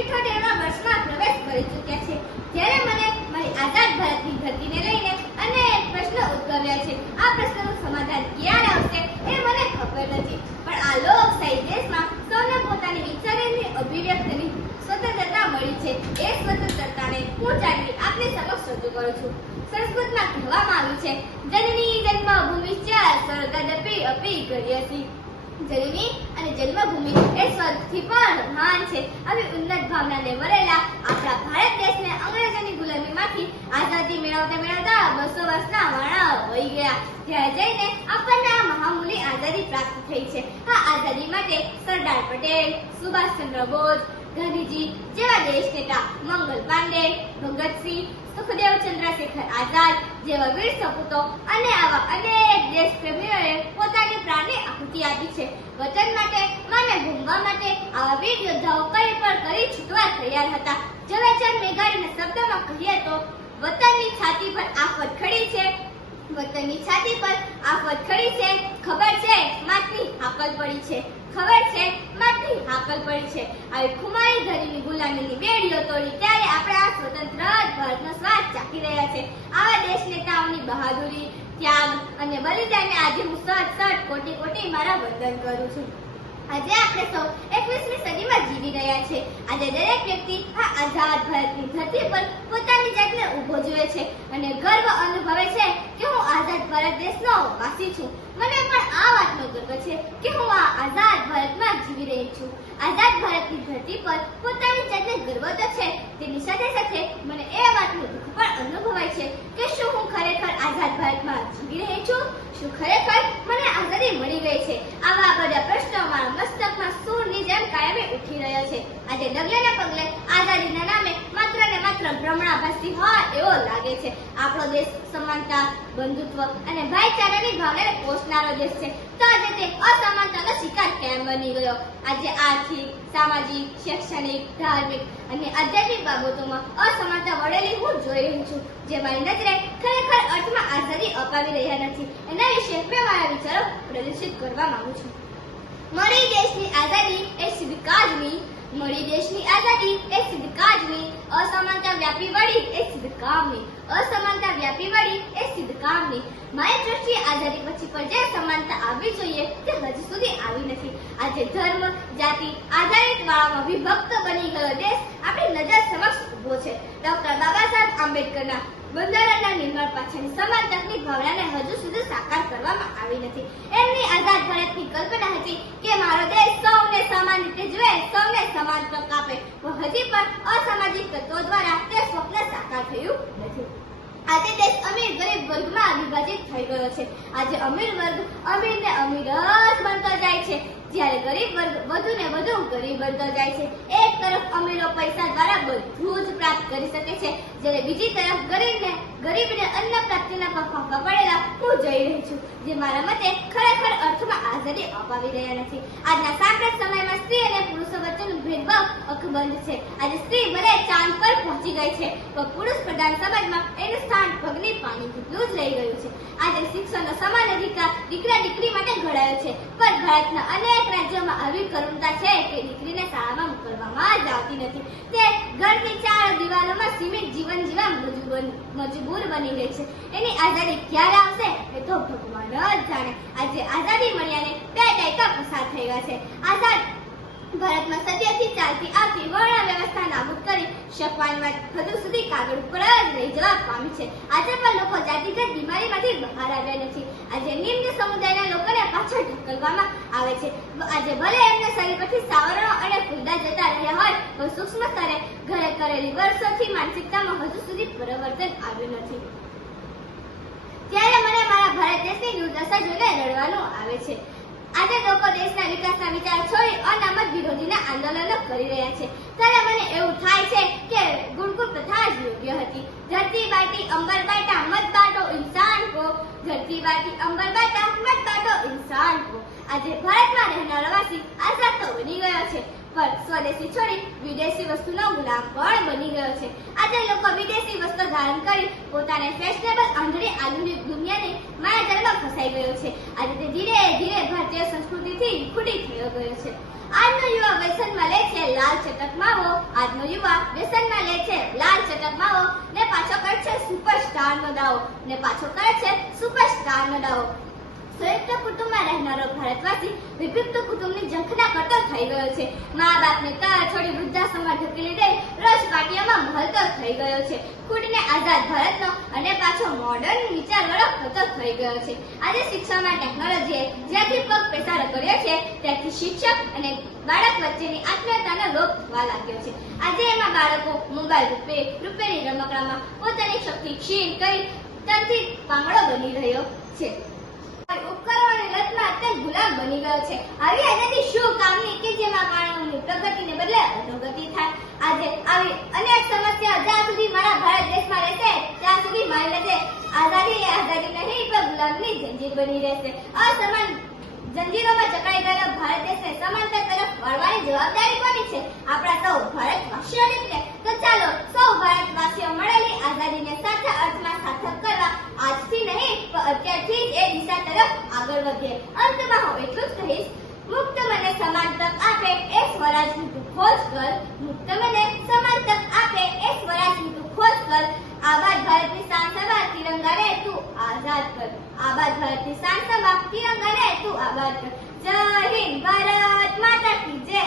ઇઠોતેરમા વર્ષમાં પ્રવેશ કરી ચૂક્યા છે. જ્યારે મને મારી આઝાદ ભારતની ધરતીને લઈને અનેક પ્રશ્નો ઉદ્ભવ્યા છે. આ પ્રશ્નનું સમાધાન ક્યારે આવશે એ મને ખબર નથી. પણ આ લોકશાહી દેશમાં સૌને પોતાની વિચારેલી અભિવ્યક્તિની સ્વતંત્રતા મળી છે. એ સ્વતંત્રતાને હું જાણવી આપની સમક્ષ રજૂ કરું છું. સંસ્કૃતમાં કહેવામાં આવ્યું છે, જનની જન્મભૂમિ ચાર, સ્વર્ગદપી અપી ગર્યસી જનની અને જન્મભૂમિ એ સ્વર્ગથી પણ મહાન છે. આવી ઉન્નત ભાવનાને વરેલા આપણા ભારત દેશને અંગ્રેજોની ગુલામીમાંથી આઝાદી મેળવતા મેળવતા બસો વર્ષના વાણા વહી ગયા. ત્યાં જઈને આપણને આ મહામૂલી આઝાદી પ્રાપ્ત થઈ છે. આ આઝાદી માટે સરદાર પટેલ, સુભાષચંદ્ર બોઝ, ગાંધીજી જેવા દેશ નેતા મંગલ પાંડે, ભગતસિંહ સુખદેવ ચંદ્રશેખર આઝાદ જેવા વીર સપૂતો અને આવા અનેક દેશપ્રેમીઓએ પોતાની પ્રાણની આહુતિ આપી છે. વતન માટે, માને ઘૂમવા માટે આવા વીર યોદ્ધાઓ કંઈ પણ કરી છૂટવા તૈયાર હતા. ઝવેરચંદ મેઘાણીના શબ્દમાં કહીએ તો, વતનની છાતી પર આફત ખડી છે. વતનની છાતી પર આફત ખડી છે. ખબર છે માથની હાકલ પડી છે. ખબર છે? માટી હાકલ પડી છે. આવી ખુમારી ધરીની ગુલામીની બેડીઓ તોડી ત્યારે આપણે આ સ્વતંત્ર ભારતનો સ્વાદ ચાખી રહ્યા છે. આવા દેશ નેતાઓની બહાદુરી, ત્યાગ અને બલિદાનને આજે હું સત સત કોટી કોટી મારા વંદન કરું છું. આજે આપણે સૌ એકવીસમી સદીમાં જીવી રહ્યા છે. આજે દરેક વ્યક્તિ આ આઝાદ ભારતની ધરતી પર પોતાની જાતને ઊભો જોયે છે અને ગર્વ અનુભવે છે કે હું આઝાદ ભારત દેશનો વાસી છું. મને પણ આ વાતનો ગર્વ છે કે હું આ આઝાદ ભારતમાં જીવી રહી છું. આઝાદ ભારતની ધરતી પર પોતાની જાતને ગર્વ તો છે, તેની સાથે સાથે મને એ વાતનું દુઃખ પણ અનુભવાય છે કે શું હું ખરેખર આઝાદ ભારતમાં જીવી રહી છું? શું ખરેખર મને આઝાદી મળી ગઈ છે આવા બધા પ્રશ્નો મારા મસ્તકમાં સૂરની જેમ કાયમે ઉઠી રહ્યો છે આજે ડગલે ને પગલે આઝાદીના નામે માત્ર ને માત્ર ભ્રમણાભાસી હોય એવો લાગે છે. આપણો દેશ સમાનતા, બંધુત્વ અને ભાઈચારાની ભાવનાને પોષનારો દેશ છે. તો આજે તે અસમાનતાનો શિકાર કેમ બની ગયો? આજે આર્થિક, સામાજિક, શૈક્ષણિક, ધાર્મિક અને આધ્યાત્મિક બાબતોમાં અસમાનતા વળેલી હું જોઈ રહી છું. જે મારી નજરે ખરેખર અર્થમાં આઝાદી અપાવી રહ્યા નથી. એના વિશે મેં મારા વિચારો પ્રદર્શિત કરવા માંગુ છું. મારી દેશની આઝાદી એ સિદ્ધકાજની મળી દેશની આઝાદી એ સિદ્ધકાજની અસમાનતા વ્યાપી વળી એ સિદ્ધકામની અસમાનતા વ્યાપી વળી એ સિદ્ધકામની મારી દ્રષ્ટિએ આઝાદી પછી પણ જે સમાનતા આવવી જોઈએ તે હજી સુધી આવી નથી આજે ધર્મ જાતિ આધારિત વાળામાં વિભક્ત બની ગયો દેશ આપણી નજર સમક્ષ ઊભો છે. ડોક્ટર બાબા સાહેબ આંબેડકરના બંધારણના નિર્માણ પાછળની સમાન તકની ભાવનાને હજુ સુધી સાકાર કરવામાં આવી નથી. એમની આઝાદ ભારતની કલ્પના હતી કે મારો દેશ સૌને સમાન સમાન તક પણ હજી પણ અસામાજિક તત્વો દ્વારા તે સ્વપ્ન સાકાર થયું નથી. આજે દેશ અમીર ગરીબ વર્ગમાં વિભાજિત થઈ ગયો છે. આજે અમીર વર્ગ અમીરને અમીર જ બનતો જાય છે. જ્યારે ગરીબ વર્ગ વધુ ને વધુ ગરીબ બનતો જાય છે. તરફ અમીરો પૈસા દ્વારા બધું પ્રાપ્ત કરી શકે છે. જ્યારે બીજી તરફ ગરીબને ગરીબને અન્ન પ્રાપ્તિના પગમાં પડેલા હું જઈ રહી છું, જે મારા મતે ખરેખર અર્થમાં આઝાદી અપાવી રહ્યા નથી. આજના સાંપ્રત સમયમાં સ્ત્રી અને પુરુષો વચ્ચેનો ભેદભાવ અકબંધ છે. આજે સ્ત્રી ભલે ચાંદ પર પહોંચી ગઈ છે, પણ પુરુષ પ્રધાન સમાજમાં એનું સ્થાન ભગની પાણી જેટલું જ રહી ગયું છે. આજે શિક્ષણનો સમાન અધિકાર દીકરા દીકરી માટે ઘડાયો છે. પણ ભારતના અનેક રાજ્યોમાં આવી કરુણતા છે કે દીકરીને શાળામાં મોકલવામાં જ આવતી નથી. તે ઘરની ચાર દિવાલોમાં સિમેન્ટ જીવન જીવા મજબૂર બની રહે છે. એની આઝાદી ક્યારે આવશે એ તો ભગવાન જ જાણે. આજે આઝાદી મળ્યાને બે દાયકા પસાર થઈ ગયા છે. આઝાદ ભારતમાં સદીઓથી ચાલતી આવતી વર્ણ વ્યવસ્થા નાબૂદ કરી શકવાનમાં હજુ સુધી કાગળ ઉપર જ રહી જવા પામી છે. આજે પણ લોકો જાતિગત બીમારીમાંથી બહાર આવ્યા નથી. આજે નિમ્ન સમુદાયના લોકોને પાછળ ઢકલવામાં આવે છે. આજે ભલે એમને શરીર પરથી સાવરણો અને ફૂલદા જતા રહ્યા હોય સૂક્ષ્મ સ્તરે ઘરે કરેલી વર્ષોથી માનસિકતામાં હજુ સુધી પરિવર્તન આવ્યું નથી. ત્યારે મને મારા ભારત દેશની દુર્દશા જોઈને રડવાનું આવે છે. આજે લોકો દેશના વિકાસના વિચાર છોડી અનામત વિરોધીના આંદોલનો કરી રહ્યા છે. ત્યારે મને એવું થાય છે કે ગુણગુણ પ્રથા જ યોગ્ય હતી. ધરતી બાટી, અંબર બાટા મત બાટો ઇન્સાન કો ધરતી બાટી, અંબર બાટા મત બાટો ઇન્સાન કો આજે ભારતમાં રહેનારો વાસી આઝાદ તો બની ગયો છે પણ સ્વદેશી છોડી વિદેશી વસ્તુનો ગુલામ બની ગયો છે. આજે લોકો વિદેશી વસ્તુ ધારણ કરી પોતાને ફેશનેબલ આંધળી આધુનિક દુનિયાની માયાજાળમાં ફસાઈ ગયો છે. આજે તે ધીરે ધીરે ભારતીય સંસ્કૃતિથી ખૂટી થયો ગયો છે. આજનો યુવા વ્યસનમાં લે છે લાલ ચટક માવો. આજનો યુવા વ્યસનમાં લે છે લાલ ચટક માવો. ને પાછો કરે છે સુપરસ્ટાર નો દાવો. ને પાછો કરે છે સુપરસ્ટાર નો દાવો. કુટુંબમાં રહેનારો ભારતવાસી વિભક્ત કુટુંબની ઝંખના થઈ ગયો છે. મા બાપને થઈ ગયો છે. ખૂટીને આઝાદ અને પાછો મોડર્ન વિચારવાળો થઈ ગયો છે. આજે શિક્ષણમાં ટેકનોલોજીએ જ્યાંથી પગ પેસારો કર્યો છે, ત્યાંથી શિક્ષક અને બાળક વચ્ચેની આત્મીયતાનો લોપ થવા લાગ્યો છે. આજે એમાં બાળકો મોબાઈલ રૂપે, રૂપેની રમકડામાં પોતાની શક્તિ ક્ષીણ કરી તનથી પાંગળો બની રહ્યો છે. ઉપકરણોની લતમાં અત્યંત ગુલામ બની ગયો છે. આવી આઝાદી શું કામની? કે જેમાં માનવની પ્રગતિને બદલે અધોગતિ થાય? આજે આવી અનેક સમસ્યા જ્યાં સુધી મારા ભારત દેશમાં રહેશે, ત્યાં સુધી મારી લેશે આઝાદી એ આઝાદી નહીં, પણ ગુલામની જંજીર બની રહેશે. અસમાન જંજીરોમાં જકડાઈ ગયેલો ભારત દેશને સમાનતા તરફ વળવાની જવાબદારી કોની છે? આપણા સૌ ભારતવાસીઓની જ તો ચાલો, સૌ ભારતવાસીઓ મળેલી આઝાદીને સાચા અર્થમાં સાર્થક કરવા આજથી નહીં, પણ અત્યારથી જ એ દિશા તરફ આગળ વધીએ. અંતમાં હું એટલું કહીશ, મુક્ત મને સમાન આપે એ સ્વરાજની તું ખોજ કર. મુક્ત મને સમાન તક આપે એ સ્વરાજની તું ખોજ કર. આબાદ ભારતની શાન સભા તિરંગાને તું આઝાદ કર. આબાદ ભારતની શાન સભા તિરંગાને તું આઝાદ કર. જય હિન્દ ભારત માતા કી જય.